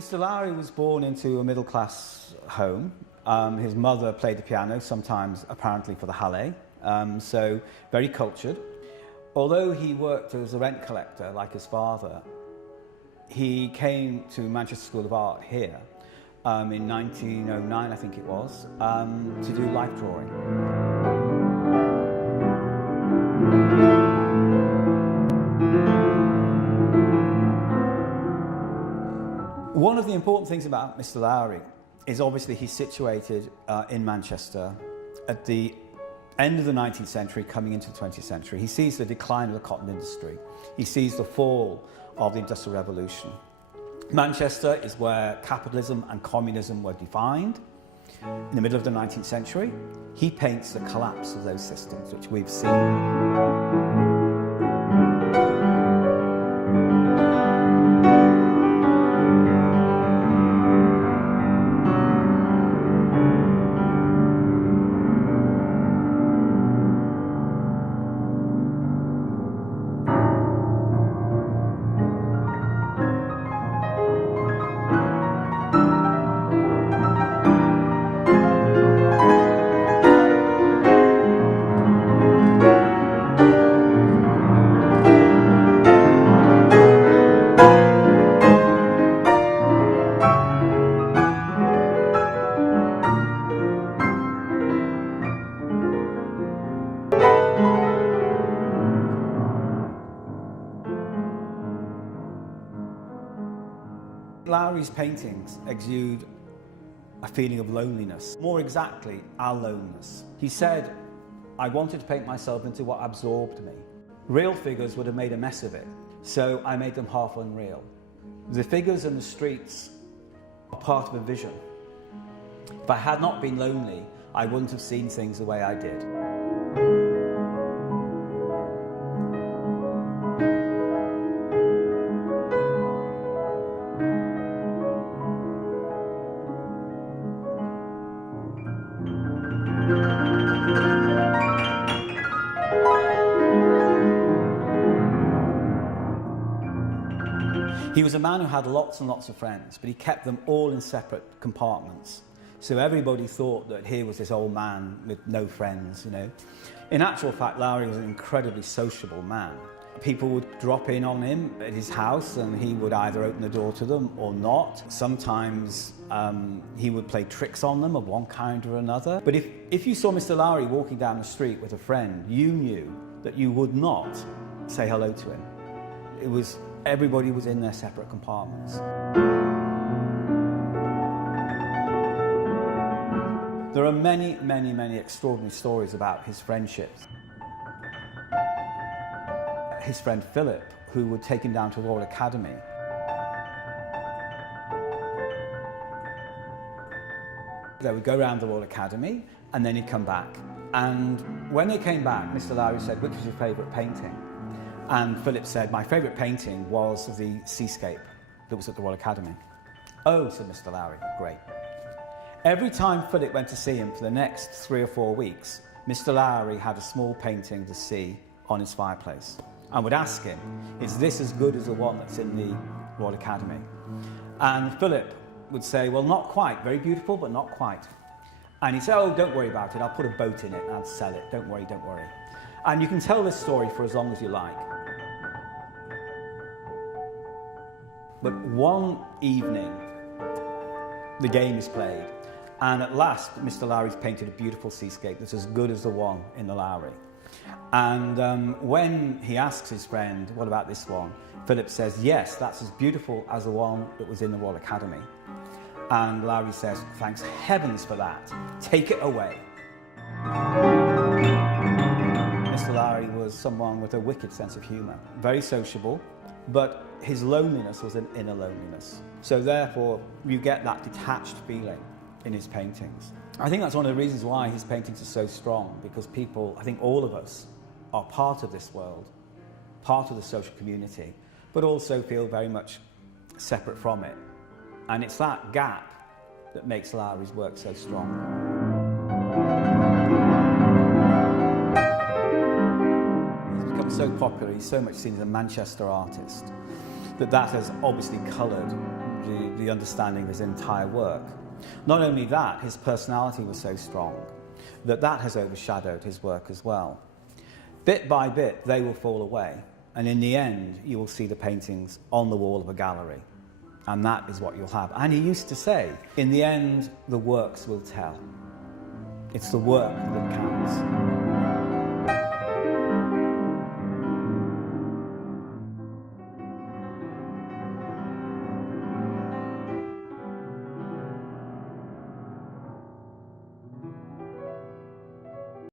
Mr. Lowry was born into a middle-class home. His mother played the piano, sometimes apparently for the Halle, so very cultured. Although he worked as a rent collector like his father, he came to Manchester School of Art here in 1909, I think it was, to do life drawing. One of the important things about Mr. Lowry is obviously he's situated in Manchester at the end of the 19th century, coming into the 20th century. He sees the decline of the cotton industry. He sees the fall of the Industrial Revolution. Manchester is where capitalism and communism were defined. In the middle of the 19th century, he paints the collapse of those systems, which we've seen. Lowry's paintings exude a feeling of loneliness, more exactly, our loneliness. He said, I wanted to paint myself into what absorbed me. Real figures would have made a mess of it, so I made them half unreal. The figures in the streets are part of a vision. If I had not been lonely, I wouldn't have seen things the way I did. He was a man who had lots and lots of friends, but he kept them all in separate compartments. So everybody thought that here was this old man with no friends, you know. In actual fact, Lowry was an incredibly sociable man. People would drop in on him at his house and he would either open the door to them or not. Sometimes he would play tricks on them of one kind or another. But if you saw Mr. Lowry walking down the street with a friend, you knew that you would not say hello to him. Everybody was in their separate compartments. There are many, many, many extraordinary stories about his friendships. His friend Philip, who would take him down to the Royal Academy. They would go around the Royal Academy and then he'd come back. And when they came back, Mr. Lowry said, which was your favourite painting? And Philip said, my favourite painting was the seascape that was at the Royal Academy. Oh, said Mr. Lowry, great. Every time Philip went to see him for the next 3 or 4 weeks, Mr. Lowry had a small painting to see on his fireplace and would ask him, is this as good as the one that's in the Royal Academy? And Philip would say, well, not quite, very beautiful, but not quite. And he'd say, oh, don't worry about it, I'll put a boat in it and I'll sell it, don't worry, don't worry. And you can tell this story for as long as you like. But one evening, the game is played, and at last, Mr. Lowry's painted a beautiful seascape that's as good as the one in the Lowry. And when he asks his friend, what about this one? Philip says, yes, that's as beautiful as the one that was in the Royal Academy. And Lowry says, thanks heavens for that, take it away. Mr. Lowry was someone with a wicked sense of humour, very sociable, but his loneliness was an inner loneliness. So therefore, you get that detached feeling in his paintings. I think that's one of the reasons why his paintings are so strong, because people, I think all of us, are part of this world, part of the social community, but also feel very much separate from it. And it's that gap that makes Lowry's work so strong. He's become so popular, he's so much seen as a Manchester artist, that has obviously coloured the understanding of his entire work. Not only that, his personality was so strong that that has overshadowed his work as well. Bit by bit, they will fall away, and in the end, you will see the paintings on the wall of a gallery, and that is what you'll have. And he used to say, in the end, the works will tell. It's the work that counts.